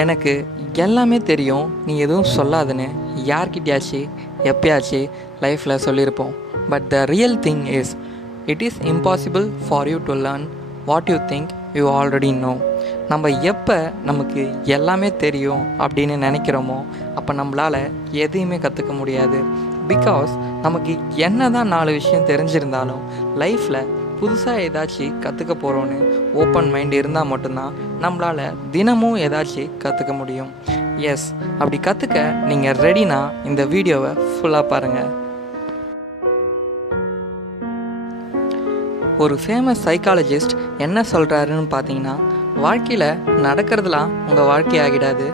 எனக்கு எல்லாமே தெரியும், நீ எதுவும் சொல்லாதுன்னு யார்கிட்டயாச்சு எப்பயாச்சு லைஃப்பில் சொல்லியிருப்போம். But the real thing is, it is impossible for you to learn what you think you already know. நம்ம எப்போ நமக்கு எல்லாமே தெரியும் அப்படின்னு நினைக்கிறோமோ அப்போ நம்மளால் எதையுமே கற்றுக்க முடியாது. பிகாஸ் நமக்கு என்ன தான் 4 விஷயம் தெரிஞ்சிருந்தாலும் லைஃப்பில் புதுசாக ஏதாச்சும் கற்றுக்க போகிறோன்னு ஓப்பன் மைண்ட் இருந்தால் மட்டும்தான் நம்மளால் தினமும் ஏதாச்சும் கற்றுக்க முடியும். எஸ், அப்படி கற்றுக்க நீங்கள் ரெடினா இந்த வீடியோவை ஃபுல்லாக பாருங்கள். ஒரு ஃபேமஸ் சைக்காலஜிஸ்ட் என்ன சொல்கிறாருன்னு பார்த்தீங்கன்னா, வாழ்க்கையில் நடக்கிறதுலாம் உங்கள் வாழ்க்கையாகிடாது.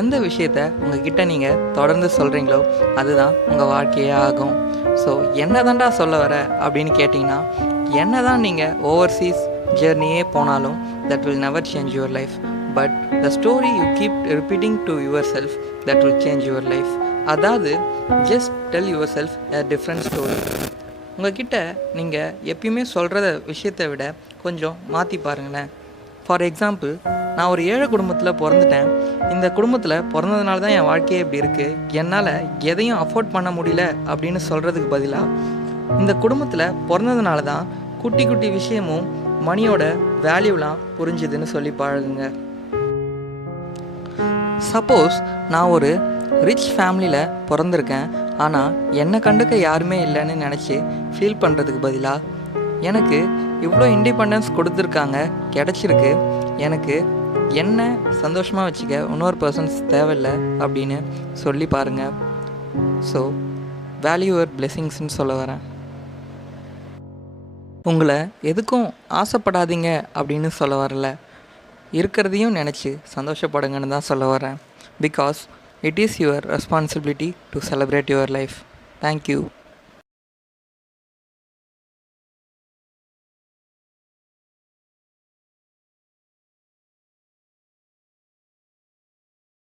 எந்த விஷயத்த உங்ககிட்ட நீங்கள் தொடர்ந்து சொல்கிறீங்களோ அதுதான் உங்கள் வாழ்க்கையே ஆகும். ஸோ என்ன தாண்டா சொல்ல வர அப்படின்னு கேட்டிங்கன்னா, என்ன தான் நீங்கள் ஓவர்சீஸ் ஜேர்னியே போனாலும் that will never change your life, but the story you keep repeating to yourself that will change your life. அதாவது just tell yourself a different story. உங்ககிட்ட நீங்கள் எப்பயுமே சொல்கிற விஷயத்தை விட கொஞ்சம் மாற்றி பாருங்களேன். ஃபார் எக்ஸாம்பிள், நான் ஒரு ஏழை குடும்பத்தில் பிறந்துட்டேன். இந்த குடும்பத்தில் பிறந்ததுனால தான் என் வாழ்க்கையே இப்படி இருக்குது, என்னால் எதையும் அஃபோர்ட் பண்ண முடியல அப்படின்னு சொல்கிறதுக்கு பதிலாக, இந்த குடும்பத்தில் பிறந்ததுனால தான் குட்டி குட்டி விஷயமும் மணியோட வேல்யூலாம் புரிஞ்சுதுன்னு சொல்லி பழகுங்க. சப்போஸ் நான் ஒரு ரிச் ஃபேமிலியில் பிறந்திருக்கேன், ஆனால் என்னை கண்டுக்க யாருமே இல்லைன்னு நினச்சி ஃபீல் பண்ணுறதுக்கு பதிலாக, எனக்கு இவ்வளோ இண்டிபெண்டன்ஸ் கொடுத்துருக்காங்க, கிடச்சிருக்கு, எனக்கு என்ன சந்தோஷமாக வச்சுக்க இன்னொரு பர்சன்ஸ் தேவையில்லை அப்படின்னு சொல்லி பாருங்கள். ஸோ வேல்யூ யுவர் பிளெஸிங்ஸ்ன்னு சொல்ல வரேன். உங்களை எதுக்கும் ஆசைப்படாதீங்க அப்படின்னு சொல்ல வரல, இருக்கிறதையும் நினச்சி சந்தோஷப்படுங்கன்னு தான் சொல்ல வரேன். Because it is your responsibility to celebrate your life. Thank you.